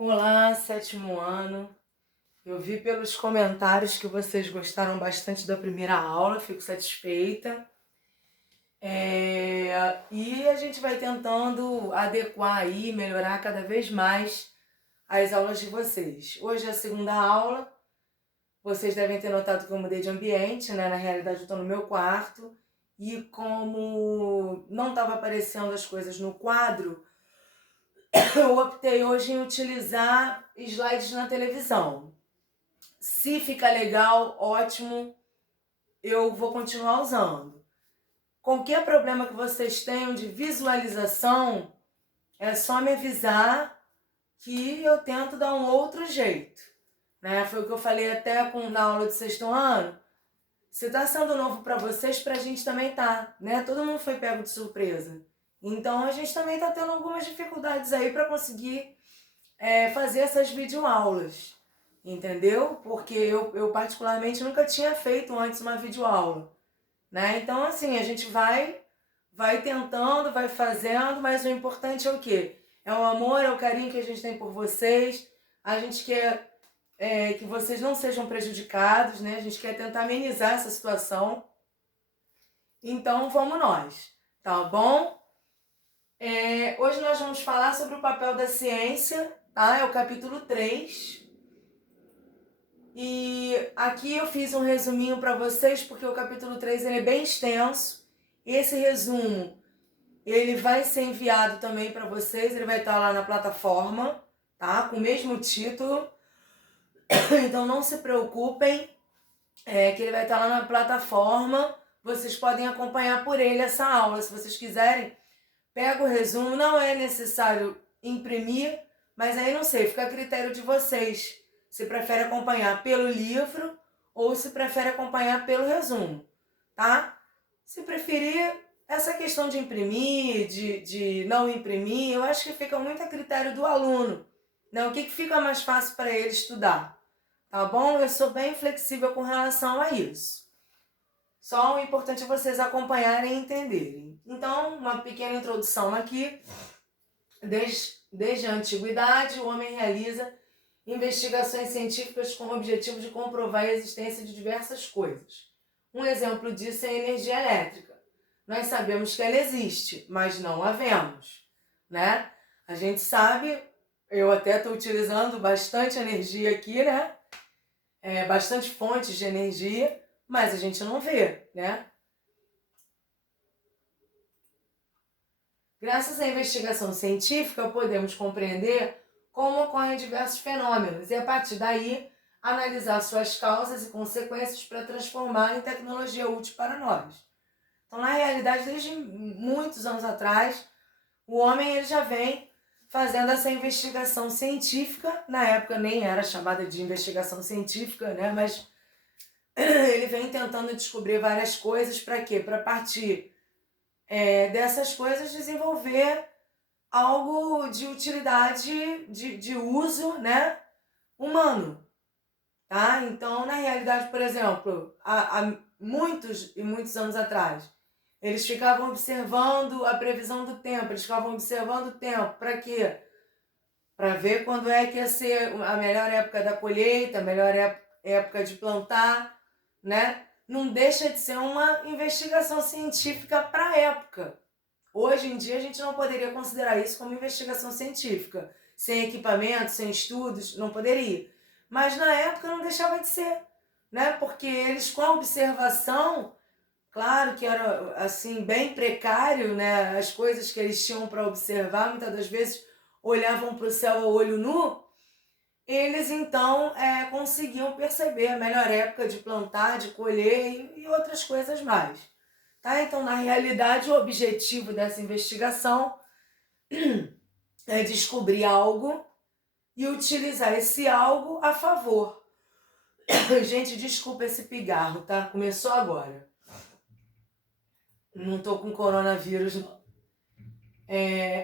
Olá, sétimo ano. Eu vi pelos comentários que vocês gostaram bastante da primeira aula, fico satisfeita. E a gente vai tentando adequar aí, melhorar cada vez mais as aulas de vocês. Hoje é a segunda aula, vocês devem ter notado que eu mudei de ambiente, né? Na realidade eu estou no meu quarto e como não estava aparecendo as coisas no quadro, eu optei hoje em utilizar slides na televisão. Se ficar legal, ótimo, eu vou continuar usando. Qualquer problema que vocês tenham de visualização, é só me avisar que eu tento dar um outro jeito. Né? Foi o que eu falei até na aula de sexto ano. Se está sendo novo para vocês, para a gente também tá. Né? Todo mundo foi pego de surpresa. Então a gente também está tendo algumas dificuldades aí para conseguir fazer essas videoaulas. Entendeu? Porque eu particularmente nunca tinha feito antes uma videoaula, né? Então, assim, a gente vai tentando, vai fazendo, mas o importante é o quê? É o amor, é o carinho que a gente tem por vocês. A gente quer que vocês não sejam prejudicados, né? A gente quer tentar amenizar essa situação. Então, vamos nós, tá bom? Hoje nós vamos falar sobre o papel da ciência, tá? É o capítulo 3. E aqui eu fiz um resuminho para vocês, porque o capítulo 3 ele é bem extenso. Esse resumo ele vai ser enviado também para vocês, ele vai estar lá na plataforma, tá? Com o mesmo título. Então não se preocupem, que ele vai estar lá na plataforma. Vocês podem acompanhar por ele essa aula. Se vocês quiserem, pega o resumo. Não é necessário imprimir, mas aí não sei, fica a critério de vocês. Se prefere acompanhar pelo livro ou se prefere acompanhar pelo resumo, tá? Se preferir, essa questão de imprimir, de não imprimir, eu acho que fica muito a critério do aluno. Não, o que fica mais fácil para ele estudar, tá bom? Eu sou bem flexível com relação a isso. Só o importante é vocês acompanharem e entenderem. Então, uma pequena introdução aqui. Desde a antiguidade, o homem realiza investigações científicas com o objetivo de comprovar a existência de diversas coisas. Um exemplo disso é a energia elétrica. Nós sabemos que ela existe, mas não a vemos, né? A gente sabe, eu até estou utilizando bastante energia aqui, né? Bastante fontes de energia, mas a gente não vê, né? Graças à investigação científica, podemos compreender como ocorrem diversos fenômenos e, a partir daí, analisar suas causas e consequências para transformar em tecnologia útil para nós. Então, na realidade, desde muitos anos atrás, o homem ele já vem fazendo essa investigação científica. Na época nem era chamada de investigação científica, né? Mas ele vem tentando descobrir várias coisas para quê? Para partir dessas coisas desenvolver algo de utilidade, de uso, né, humano, tá? Então, na realidade, por exemplo, há muitos e muitos anos atrás, eles ficavam observando a previsão do tempo, eles ficavam observando o tempo, para quê? Para ver quando é que ia ser a melhor época da colheita, a melhor época de plantar, né? Não deixa de ser uma investigação científica para a época. Hoje em dia a gente não poderia considerar isso como investigação científica. Sem equipamento, sem estudos, não poderia. Mas na época não deixava de ser, né? Porque eles com a observação, claro que era assim bem precário, né? As coisas que eles tinham para observar, muitas das vezes olhavam para o céu a olho nu, eles então conseguiam perceber a melhor época de plantar, de colher e outras coisas mais. Tá? Então, na realidade, o objetivo dessa investigação é descobrir algo e utilizar esse algo a favor. Gente, desculpa esse pigarro, tá? Começou agora. Não tô com coronavírus, não.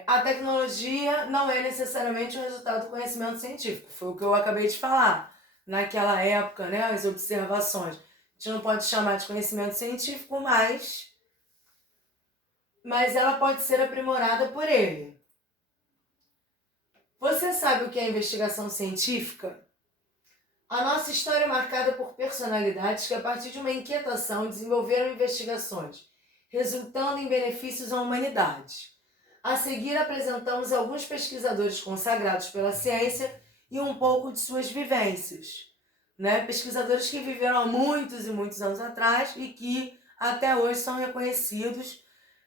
A tecnologia não é necessariamente o resultado do conhecimento científico. Foi o que eu acabei de falar. Naquela época, né, as observações. A gente não pode chamar de conhecimento científico, mas ela pode ser aprimorada por ele. Você sabe o que é investigação científica? A nossa história é marcada por personalidades que, a partir de uma inquietação, desenvolveram investigações, resultando em benefícios à humanidade. A seguir, apresentamos alguns pesquisadores consagrados pela ciência e um pouco de suas vivências. Pesquisadores que viveram há muitos e muitos anos atrás e que até hoje são reconhecidos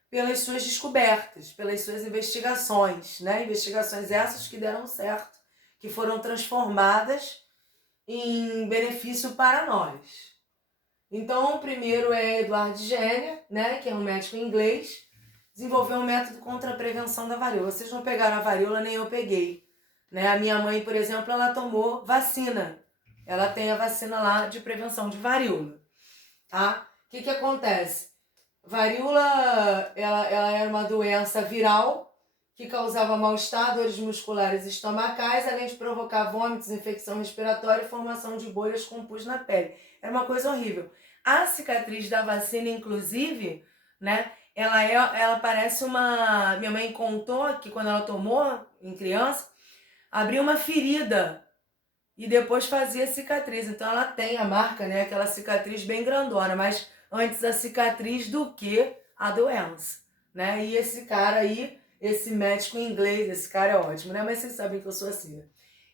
pelas suas descobertas, pelas suas investigações, investigações essas que deram certo, que foram transformadas em benefício para nós. Então, o primeiro é Edward Jenner, que é um médico inglês, desenvolveu um método contra a prevenção da varíola. Vocês não pegaram a varíola, nem eu peguei. A minha mãe, por exemplo, ela tomou vacina. Ela tem a vacina lá de prevenção de varíola. Tá? O que acontece? Varíola, ela era uma doença viral que causava mal-estar, dores musculares e estomacais, além de provocar vômitos, infecção respiratória e formação de bolhas com pus na pele. Era uma coisa horrível. A cicatriz da vacina, inclusive, ela parece uma... Minha mãe contou que quando ela tomou, em criança, abriu uma ferida e depois fazia cicatriz. Então ela tem a marca, aquela cicatriz bem grandona, mas antes a cicatriz do que a doença, E esse cara aí, esse médico inglês, esse cara é ótimo, Mas vocês sabem que eu sou assim,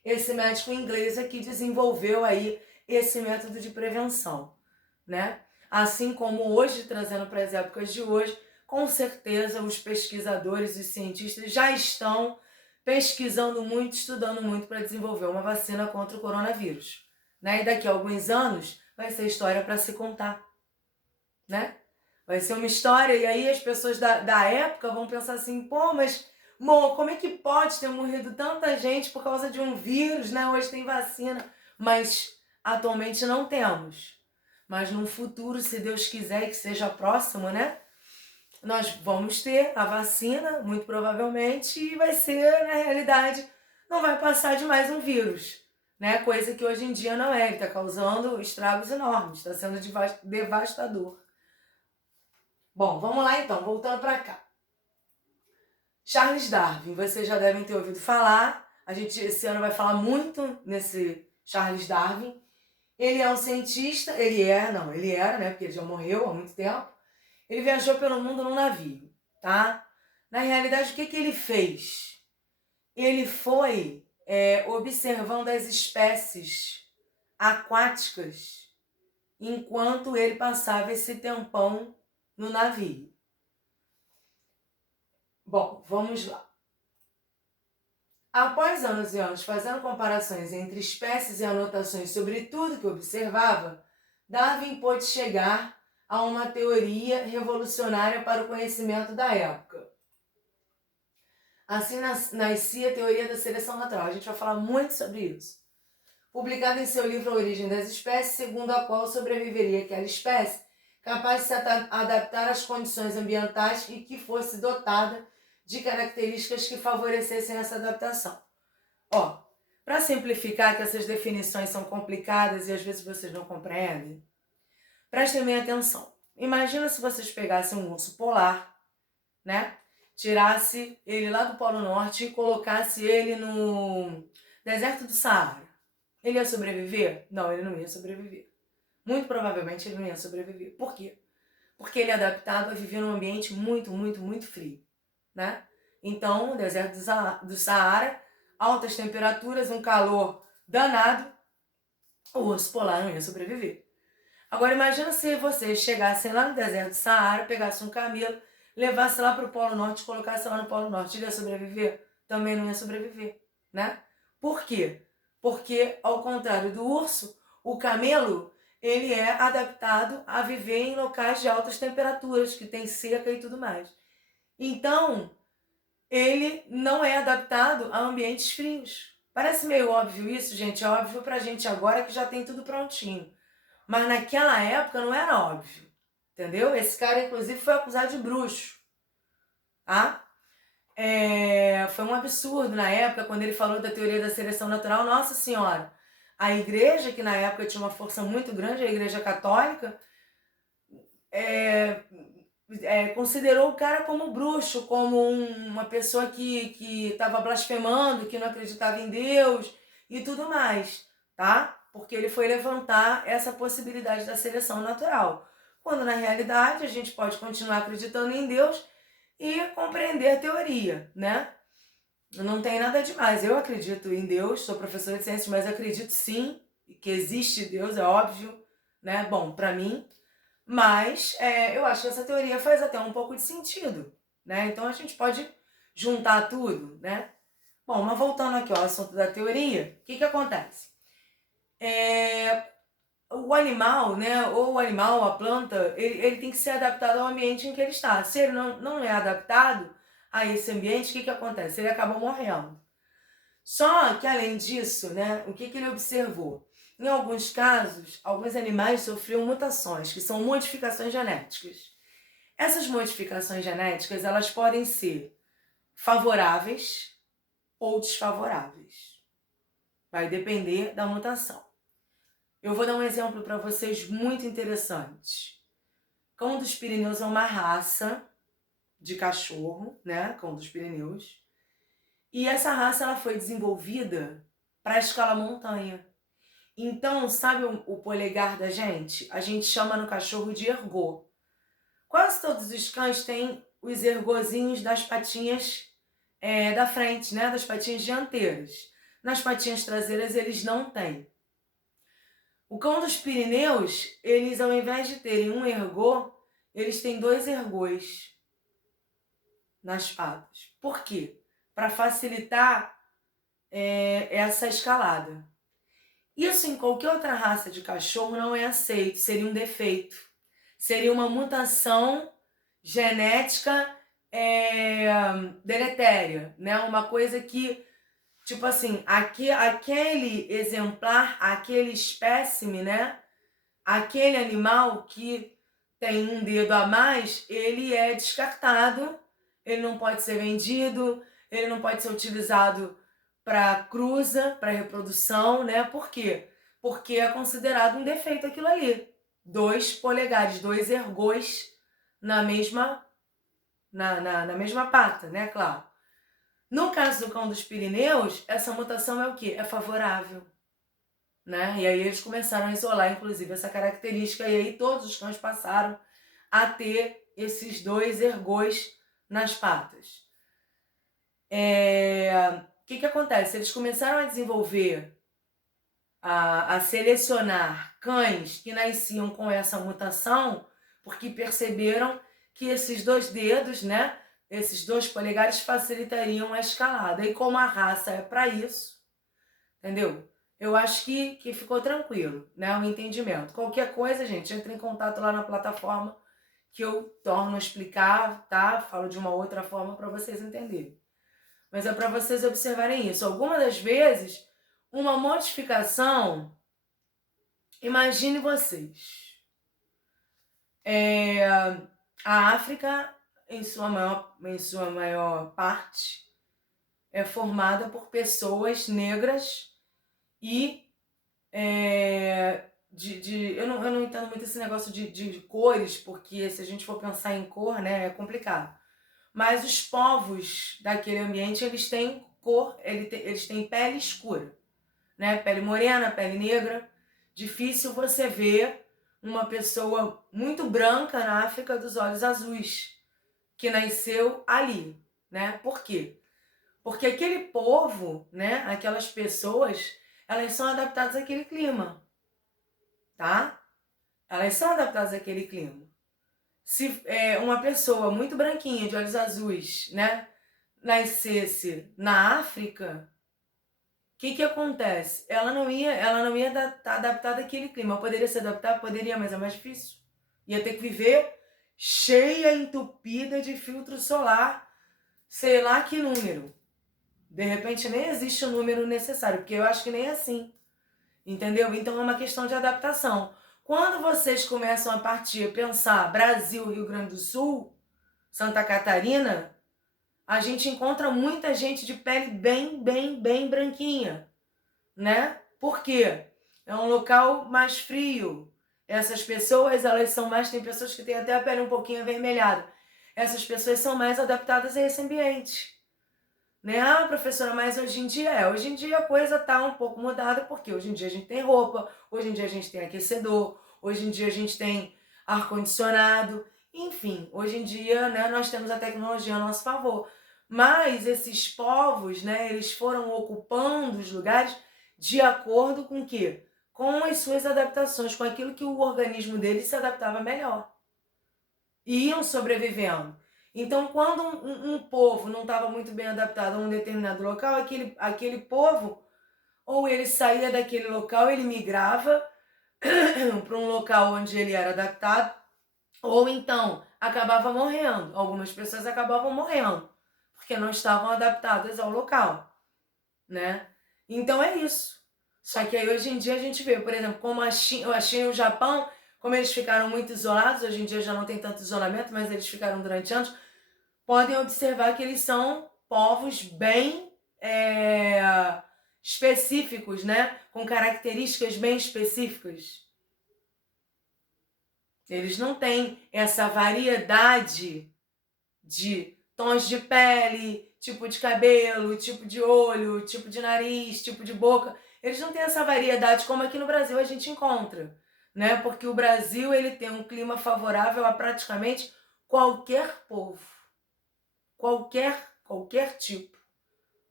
Esse médico inglês é que desenvolveu aí esse método de prevenção, Assim como hoje, trazendo para as épocas de hoje, com certeza os pesquisadores e cientistas já estão pesquisando muito, estudando muito para desenvolver uma vacina contra o coronavírus, E daqui a alguns anos vai ser história para se contar, Vai ser uma história e aí as pessoas da época vão pensar assim, pô, mas como é que pode ter morrido tanta gente por causa de um vírus, Hoje tem vacina, mas atualmente não temos. Mas no futuro, se Deus quiser que seja próximo, nós vamos ter a vacina, muito provavelmente, e vai ser, na realidade, não vai passar de mais um vírus, Coisa que hoje em dia não é, ele está causando estragos enormes, está sendo devastador. Bom, vamos lá então, voltando para cá. Charles Darwin, vocês já devem ter ouvido falar, a gente esse ano vai falar muito nesse Charles Darwin. Ele é um cientista, ele era, porque ele já morreu há muito tempo. Ele viajou pelo mundo num navio, tá? Na realidade, o que ele fez? Ele foi observando as espécies aquáticas enquanto ele passava esse tempão no navio. Bom, vamos lá. Após anos e anos fazendo comparações entre espécies e anotações sobre tudo que observava, Darwin pôde chegar a uma teoria revolucionária para o conhecimento da época. Assim nascia a teoria da seleção natural. A gente vai falar muito sobre isso. Publicada em seu livro A Origem das Espécies, segundo a qual sobreviveria aquela espécie capaz de se adaptar às condições ambientais e que fosse dotada de características que favorecessem essa adaptação. Para simplificar, que essas definições são complicadas e às vezes vocês não compreendem, prestem bem atenção. Imagina se vocês pegassem um urso polar, tirasse ele lá do Polo Norte e colocasse ele no deserto do Saara. Ele ia sobreviver? Não, ele não ia sobreviver. Muito provavelmente ele não ia sobreviver. Por quê? Porque ele é adaptado a viver num ambiente muito, muito, muito frio, Então, o deserto do Saara, altas temperaturas, um calor danado, o urso polar não ia sobreviver. Agora, imagina se vocês chegassem lá no deserto do Saara, pegassem um camelo, levasse lá para o Polo Norte, colocasse lá no Polo Norte, ele ia sobreviver? Também não ia sobreviver, Por quê? Porque, ao contrário do urso, o camelo, ele é adaptado a viver em locais de altas temperaturas, que tem seca e tudo mais. Então, ele não é adaptado a ambientes frios. Parece meio óbvio isso, gente, é óbvio pra gente agora que já tem tudo prontinho. Mas naquela época não era óbvio, entendeu? Esse cara, inclusive, foi acusado de bruxo, tá? Foi um absurdo na época, quando ele falou da teoria da seleção natural. Nossa Senhora, a igreja, que na época tinha uma força muito grande, a igreja católica, considerou o cara como bruxo, como uma pessoa que estava blasfemando, que não acreditava em Deus e tudo mais, tá? Porque ele foi levantar essa possibilidade da seleção natural. Quando na realidade a gente pode continuar acreditando em Deus e compreender a teoria, né? Não tem nada demais. Eu acredito em Deus, sou professora de ciências, mas acredito sim que existe Deus, é óbvio, né? Bom, para mim, mas eu acho que essa teoria faz até um pouco de sentido, né? Então a gente pode juntar tudo, né? Bom, mas voltando aqui ao assunto da teoria, o que acontece? O animal, né, ou o animal, a planta, ele tem que ser adaptado ao ambiente em que ele está. Se ele não é adaptado a esse ambiente, o que acontece? Ele acaba morrendo. Só que, além disso, né, o que ele observou? Em alguns casos, alguns animais sofriam mutações, que são modificações genéticas. Essas modificações genéticas, elas podem ser favoráveis ou desfavoráveis. Vai depender da mutação. Eu vou dar um exemplo para vocês muito interessante. Cão dos Pirineus é uma raça de cachorro, né? Cão dos Pirineus. E essa raça ela foi desenvolvida para escalar montanha. Então, sabe o polegar da gente? A gente chama no cachorro de ergô. Quase todos os cães têm os ergozinhos das patinhas da frente, né? Das patinhas dianteiras. Nas patinhas traseiras eles não têm. O cão dos Pirineus, eles ao invés de terem um ergô, eles têm 2 ergôs nas patas. Por quê? Para facilitar essa escalada. Isso em qualquer outra raça de cachorro não é aceito, seria um defeito. Seria uma mutação genética deletéria, né? Uma coisa que, tipo assim, aquele exemplar, aquele espécime, né? Aquele animal que tem um dedo a mais, ele é descartado, ele não pode ser vendido, ele não pode ser utilizado para cruza, para reprodução, né? Por quê? Porque é considerado um defeito aquilo ali. 2 polegares, 2 ergôs na mesma pata, né? Claro. No caso do cão dos Pirineus, essa mutação é o quê? É favorável, né? E aí eles começaram a isolar, inclusive, essa característica, e aí todos os cães passaram a ter esses 2 ergôs nas patas. O que acontece? Eles começaram a desenvolver, a selecionar cães que nasciam com essa mutação, porque perceberam que esses 2 dedos, né, esses 2 polegares facilitariam a escalada. E como a raça é para isso, entendeu? Eu acho que ficou tranquilo, né, o entendimento. Qualquer coisa, gente, entre em contato lá na plataforma que eu torno a explicar, tá? Falo de uma outra forma para vocês entenderem. Mas é para vocês observarem isso. Algumas das vezes, uma modificação, imagine vocês, a África, em sua maior parte, é formada por pessoas negras e eu não entendo muito esse negócio de cores, porque se a gente for pensar em cor, né, é complicado. Mas os povos daquele ambiente, eles têm cor, eles têm pele escura, né? Pele morena, pele negra. Difícil você ver uma pessoa muito branca na África dos olhos azuis, que nasceu ali, né? Por quê? Porque aquele povo, né, aquelas pessoas, elas são adaptadas àquele clima, tá? Elas são adaptadas àquele clima. Se uma pessoa muito branquinha, de olhos azuis, né, nascesse na África, o que acontece? Ela não ia estar adaptada àquele clima. Poderia se adaptar? Poderia, mas é mais difícil. Ia ter que viver cheia, entupida de filtro solar, sei lá que número. De repente nem existe o número necessário, porque eu acho que nem é assim. Entendeu? Então é uma questão de adaptação. Quando vocês começam a partir, pensar Brasil, Rio Grande do Sul, Santa Catarina, a gente encontra muita gente de pele bem branquinha, né? Por quê? É um local mais frio. Essas pessoas, elas são mais, tem pessoas que têm até a pele um pouquinho avermelhada. Essas pessoas são mais adaptadas a esse ambiente. Né? Ah, professora, mas hoje em dia a coisa tá um pouco mudada, porque hoje em dia a gente tem roupa, hoje em dia a gente tem aquecedor, hoje em dia a gente tem ar-condicionado, enfim, hoje em dia, né, nós temos a tecnologia a nosso favor. Mas esses povos, né, eles foram ocupando os lugares de acordo com o quê? Com as suas adaptações, com aquilo que o organismo deles se adaptava melhor. E iam sobrevivendo. Então, quando um povo não estava muito bem adaptado a um determinado local, aquele povo, ou ele saía daquele local, ele migrava para um local onde ele era adaptado, ou então acabava morrendo. Algumas pessoas acabavam morrendo, porque não estavam adaptadas ao local, né? Então é isso. Só que aí hoje em dia a gente vê, por exemplo, como a China e o Japão, como eles ficaram muito isolados, hoje em dia já não tem tanto isolamento, mas eles ficaram durante anos, podem observar que eles são povos bem específicos, né? Com características bem específicas. Eles não têm essa variedade de tons de pele, tipo de cabelo, tipo de olho, tipo de nariz, tipo de boca. Eles não têm essa variedade como aqui no Brasil a gente encontra, né? Porque o Brasil ele tem um clima favorável a praticamente qualquer povo, qualquer tipo,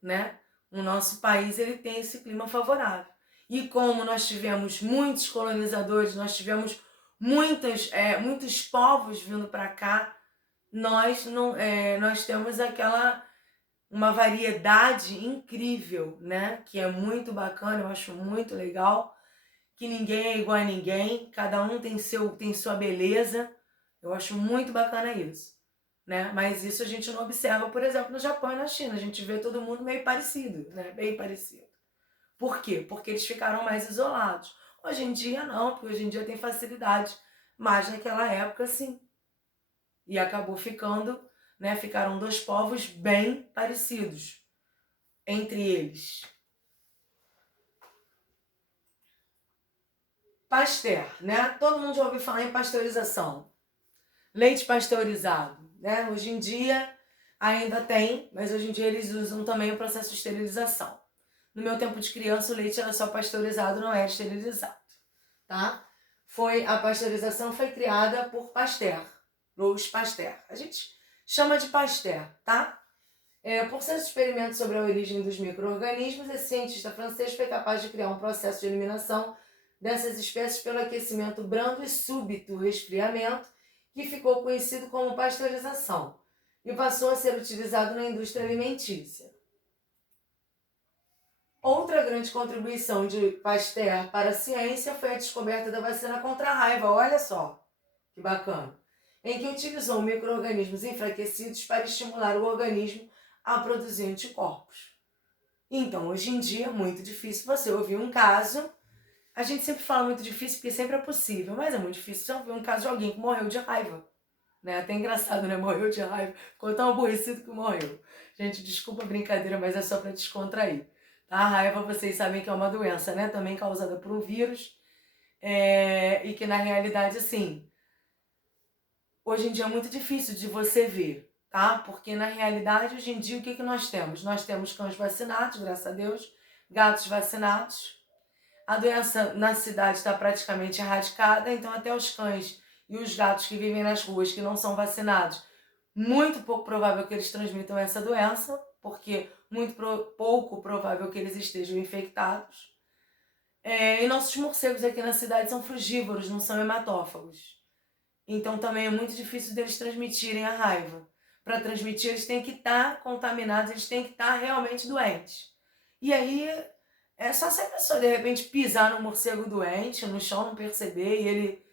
né? O nosso país ele tem esse clima favorável. E como nós tivemos muitos colonizadores, nós tivemos muitos povos vindo para cá, nós temos uma variedade incrível, né? Que é muito bacana, eu acho muito legal, que ninguém é igual a ninguém, cada um tem sua beleza. Eu acho muito bacana isso, né? Mas isso a gente não observa, por exemplo, no Japão e na China. A gente vê todo mundo meio parecido, né? Bem parecido. Por quê? Porque eles ficaram mais isolados. Hoje em dia não, porque hoje em dia tem facilidade. Mas naquela época sim. E acabou ficando, né? Ficaram dois povos bem parecidos entre eles. Pasteur, né? Todo mundo já ouviu falar em pasteurização. Leite pasteurizado, né? Hoje em dia ainda tem, mas hoje em dia eles usam também o processo de esterilização. No meu tempo de criança, o leite era só pasteurizado, não era esterilizado, tá? A pasteurização foi criada por Pasteur, Louis Pasteur. A gente chama de Pasteur, tá? Por seus experimentos sobre a origem dos micro-organismos, esse cientista francês foi capaz de criar um processo de eliminação dessas espécies pelo aquecimento brando e súbito resfriamento, que ficou conhecido como pasteurização, e passou a ser utilizado na indústria alimentícia. Outra grande contribuição de Pasteur para a ciência foi a descoberta da vacina contra a raiva, olha só, que bacana, em que utilizou micro-organismos enfraquecidos para estimular o organismo a produzir anticorpos. Então, hoje em dia, é muito difícil você ouvir um caso. A gente sempre fala muito difícil porque sempre é possível, mas é muito difícil você ouvir um caso de alguém que morreu de raiva. Né? Até engraçado, né? Morreu de raiva. Ficou tão aborrecido que morreu. Gente, desculpa a brincadeira, mas é só para descontrair. Tá? A raiva, vocês sabem que é uma doença, né? Também causada por um vírus. E que na realidade, assim, hoje em dia é muito difícil de você ver, tá? Porque na realidade, hoje em dia, o que nós temos? Nós temos cães vacinados, graças a Deus, gatos vacinados. A doença na cidade está praticamente erradicada, então até os cães e os gatos que vivem nas ruas que não são vacinados, muito pouco provável que eles transmitam essa doença, porque pouco provável que eles estejam infectados. E nossos morcegos aqui na cidade são frugívoros, não são hematófagos. Então também é muito difícil deles transmitirem a raiva. Para transmitir, eles têm que estar contaminados, eles têm que estar realmente doentes. E aí é só se a pessoa de repente pisar no morcego doente, no chão, não perceber e ele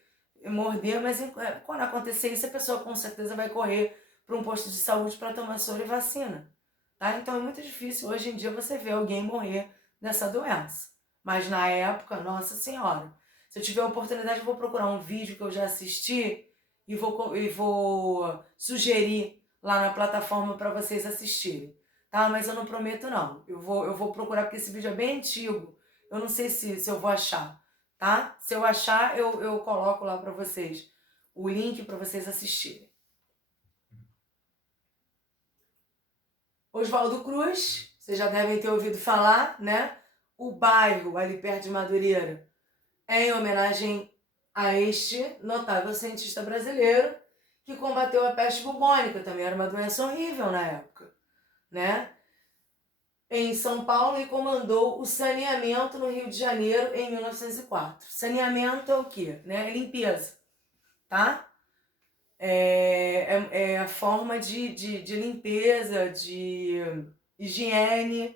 morder, mas quando acontecer isso, a pessoa com certeza vai correr para um posto de saúde para tomar soro e vacina. Tá? Então é muito difícil hoje em dia você ver alguém morrer dessa doença. Mas na época, nossa senhora, se eu tiver a oportunidade, eu vou procurar um vídeo que eu já assisti e vou sugerir lá na plataforma para vocês assistirem. Tá? Mas eu não prometo não. Eu vou procurar porque esse vídeo é bem antigo. Eu não sei se eu vou achar. tá? Se eu achar, eu coloco lá para vocês o link para vocês assistirem. Oswaldo Cruz, vocês já devem ter ouvido falar, né? O bairro ali perto de Madureira é em homenagem a este notável cientista brasileiro que combateu a peste bubônica, também era uma doença horrível na época, né? Em São Paulo e comandou o saneamento no Rio de Janeiro em 1904. Saneamento é o quê? Né? É limpeza, tá? É a forma de limpeza, de higiene,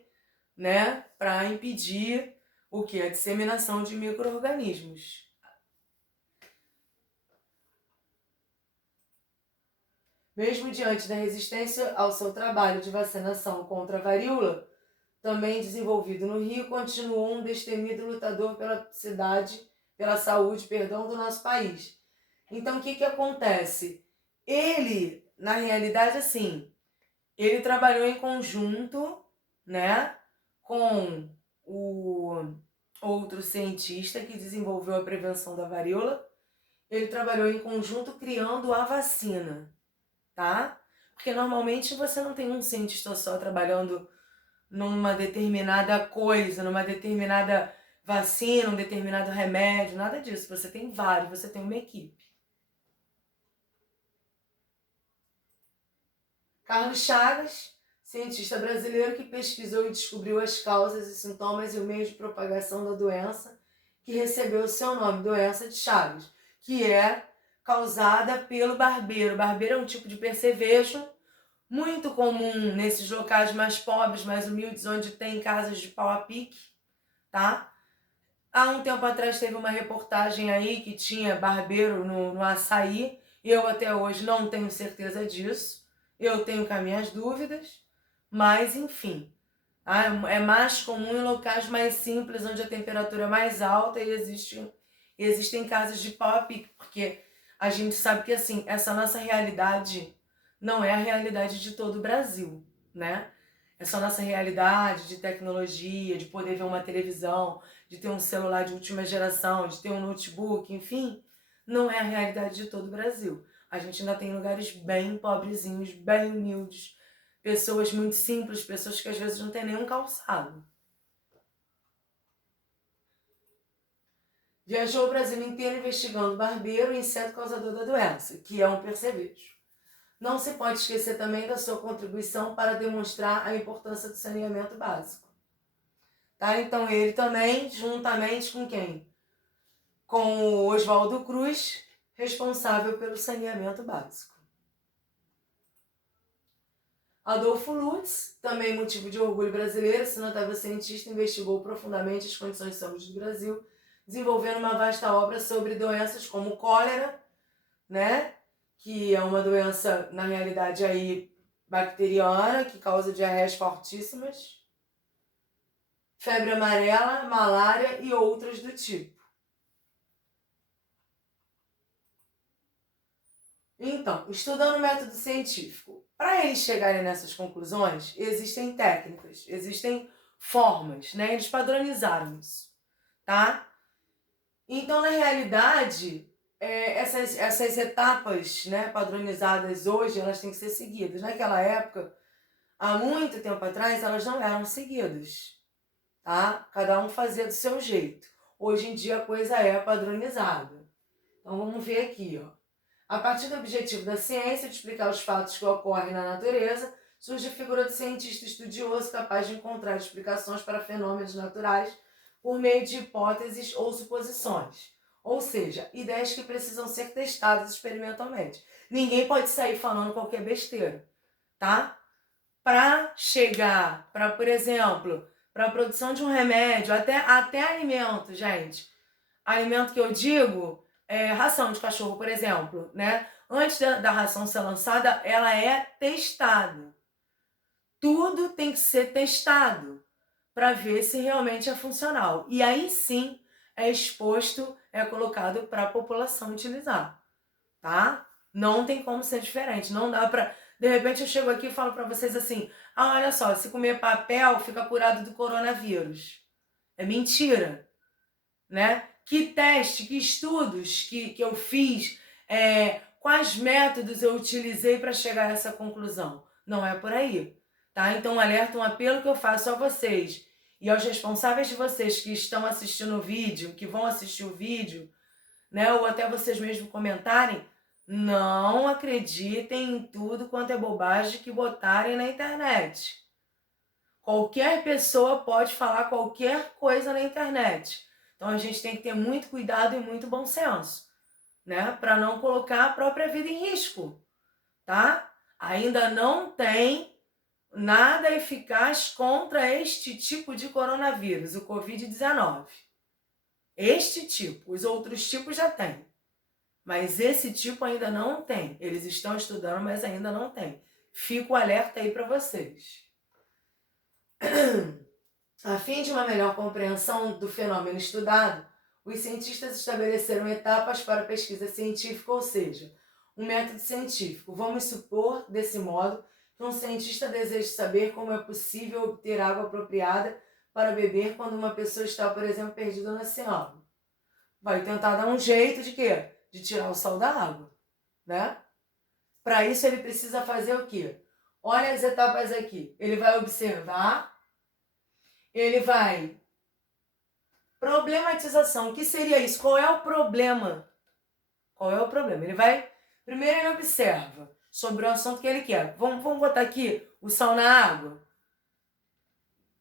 né? Para impedir o que? A disseminação de micro-organismos. Mesmo diante da resistência ao seu trabalho de vacinação contra a varíola, também desenvolvido no Rio, continuou um destemido lutador pela saúde, do nosso país. Então, o que acontece? Ele, na realidade, assim, ele trabalhou em conjunto, né, com o outro cientista que desenvolveu a prevenção da varíola. Ele trabalhou em conjunto criando a vacina, tá? Porque normalmente você não tem um cientista só trabalhando numa determinada coisa, numa determinada vacina, um determinado remédio, nada disso. Você tem vários, você tem uma equipe. Carlos Chagas, cientista brasileiro que pesquisou e descobriu as causas e sintomas e o meio de propagação da doença que recebeu o seu nome, doença de Chagas, que é causada pelo barbeiro. O barbeiro é um tipo de percevejo muito comum nesses locais mais pobres, mais humildes, onde tem casas de pau a pique, tá? Há um tempo atrás teve uma reportagem aí que tinha barbeiro no açaí. Eu até hoje não tenho certeza disso. Eu tenho com as minhas dúvidas. Mas, enfim, é mais comum em locais mais simples, onde a temperatura é mais alta e existem casas de pau a pique. Porque a gente sabe que, assim, essa nossa realidade não é a realidade de todo o Brasil, né? Essa nossa realidade de tecnologia, de poder ver uma televisão, de ter um celular de última geração, de ter um notebook, enfim, não é a realidade de todo o Brasil. A gente ainda tem lugares bem pobrezinhos, bem humildes, pessoas muito simples, pessoas que às vezes não têm nenhum calçado. Viajou o Brasil inteiro investigando barbeiro e inseto causador da doença, que é um percevejo. Não se pode esquecer também da sua contribuição para demonstrar a importância do saneamento básico. Tá? Então ele também, juntamente com quem? Com o Oswaldo Cruz, responsável pelo saneamento básico. Adolfo Lutz, também motivo de orgulho brasileiro, esse notável cientista investigou profundamente as condições de saúde do Brasil, desenvolvendo uma vasta obra sobre doenças como cólera, né? Que é uma doença, na realidade, aí, bacteriana, que causa diarreias fortíssimas, febre amarela, malária e outras do tipo. Então, estudando o método científico, para eles chegarem nessas conclusões, existem técnicas, existem formas, né? Eles padronizaram isso, tá? Então, na realidade, essas etapas, né, padronizadas hoje, elas têm que ser seguidas. Naquela época, há muito tempo atrás, elas não eram seguidas, tá? Cada um fazia do seu jeito. Hoje em dia a coisa é padronizada. Então vamos ver aqui, ó. A partir do objetivo da ciência de explicar os fatos que ocorrem na natureza, surge a figura do cientista estudioso capaz de encontrar explicações para fenômenos naturais por meio de hipóteses ou suposições. Ou seja, ideias que precisam ser testadas experimentalmente. Ninguém pode sair falando qualquer besteira, tá? Para chegar, por exemplo, para a produção de um remédio, até alimento, gente. Alimento que eu digo é ração de cachorro, por exemplo, né? Antes da ração ser lançada, ela é testada. Tudo tem que ser testado para ver se realmente é funcional. E aí sim é exposto, é colocado para a população utilizar, tá? Não tem como ser diferente. Não dá para... De repente eu chego aqui e falo para vocês assim, olha só, se comer papel fica curado do coronavírus. É mentira, né? que teste, que estudos que eu fiz, quais métodos eu utilizei para chegar a essa conclusão. Não é por aí, tá? Então, um alerta, um apelo que eu faço a vocês e aos responsáveis de vocês que estão assistindo o vídeo, que vão assistir o vídeo, né, ou até vocês mesmos comentarem, não acreditem em tudo quanto é bobagem que botarem na internet. Qualquer pessoa pode falar qualquer coisa na internet. Então a gente tem que ter muito cuidado e muito bom senso, né, para não colocar a própria vida em risco, tá? Ainda não tem nada eficaz contra este tipo de coronavírus, o Covid-19. Este tipo, os outros tipos já tem. Mas esse tipo ainda não tem. Eles estão estudando, mas ainda não tem. Fico alerta aí para vocês. A fim de uma melhor compreensão do fenômeno estudado, os cientistas estabeleceram etapas para a pesquisa científica, ou seja, um método científico. Vamos supor, desse modo, que um cientista deseja saber como é possível obter água apropriada para beber quando uma pessoa está, por exemplo, perdida no oceano. Vai tentar dar um jeito de quê? De tirar o sal da água, né? Para isso ele precisa fazer o quê? Olha as etapas aqui. Ele vai observar, ele vai... Problematização, o que seria isso? Qual é o problema? Qual é o problema? Ele vai... Primeiro ele observa sobre o assunto que ele quer. Vamos botar aqui o sal na água?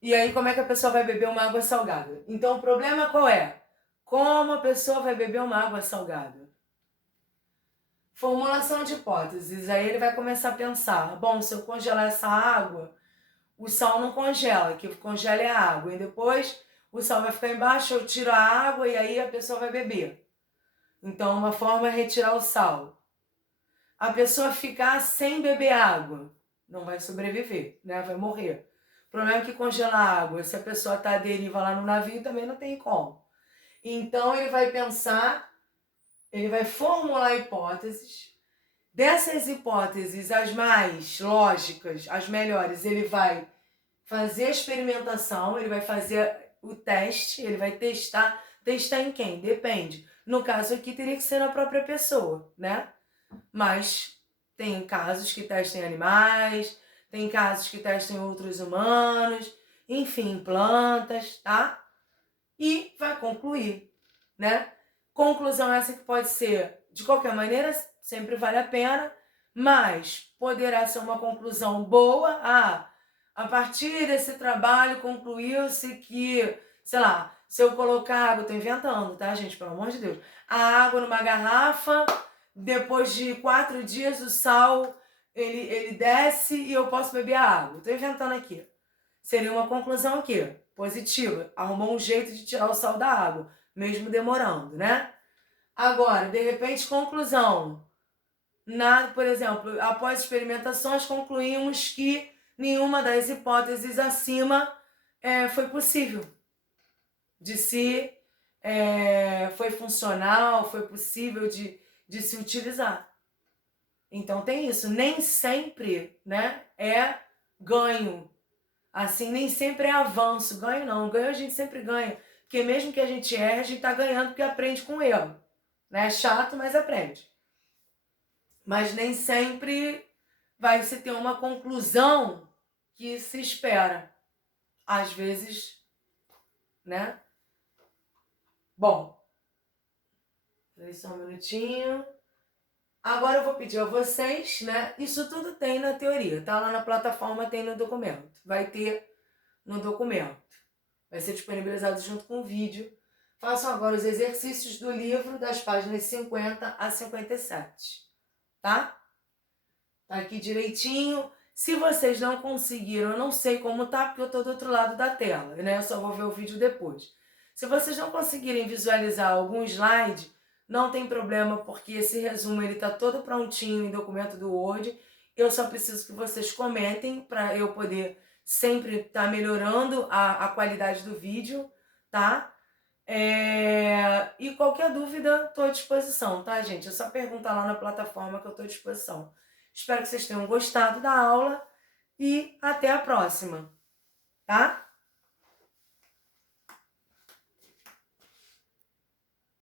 E aí como é que a pessoa vai beber uma água salgada? Então o problema qual é? Como a pessoa vai beber uma água salgada? Formulação de hipóteses. Aí ele vai começar a pensar, bom, se eu congelar essa água, o sal não congela, que congela é a água. E depois o sal vai ficar embaixo, eu tiro a água e aí a pessoa vai beber. Então, uma forma é retirar o sal. A pessoa ficar sem beber água, não vai sobreviver, né? Vai morrer. O problema é que congela a água. Se a pessoa está à deriva lá no navio, também não tem como. Então, ele vai pensar, ele vai formular hipóteses. Dessas hipóteses, as mais lógicas, as melhores, ele vai fazer a experimentação, ele vai fazer o teste, ele vai testar. Testar em quem? Depende. No caso aqui, teria que ser na própria pessoa, né? Mas tem casos que testem animais, tem casos que testem outros humanos, enfim, plantas, tá? E vai concluir, né? Conclusão essa que pode ser, de qualquer maneira, sempre vale a pena, mas poderá ser uma conclusão boa. A partir desse trabalho concluiu-se que, sei lá, se eu colocar água, tô inventando, tá, gente? Pelo amor de Deus. A água numa garrafa, depois de 4 dias o sal, ele desce e eu posso beber a água. Tô inventando aqui. Seria uma conclusão o quê? Positiva. Arrumou um jeito de tirar o sal da água, mesmo demorando, né? Agora, de repente, conclusão. Por exemplo, após experimentações, concluímos que nenhuma das hipóteses acima foi possível. De se foi funcional, foi possível de se utilizar. Então tem isso. Nem sempre, né, é ganho. Assim, nem sempre é avanço. Ganho não. Ganho a gente sempre ganha. Porque mesmo que a gente erre, a gente tá ganhando porque aprende com o erro. Né? É chato, mas aprende. Mas nem sempre vai se ter uma conclusão que se espera. Às vezes, né? Bom, só um minutinho. Agora eu vou pedir a vocês, né? Isso tudo tem na teoria, tá? Lá na plataforma tem no documento. Vai ter no documento. Vai ser disponibilizado junto com o vídeo. Façam agora os exercícios do livro das páginas 50 a 57. Tá? Tá aqui direitinho. Se vocês não conseguiram, eu não sei como tá, porque eu tô do outro lado da tela, né? Eu só vou ver o vídeo depois. Se vocês não conseguirem visualizar algum slide, não tem problema, porque esse resumo ele tá todo prontinho em documento do Word. Eu só preciso que vocês comentem para eu poder sempre estar melhorando a qualidade do vídeo, tá? E qualquer dúvida, estou à disposição, tá, gente? É só perguntar lá na plataforma que eu estou à disposição. Espero que vocês tenham gostado da aula e até a próxima, tá?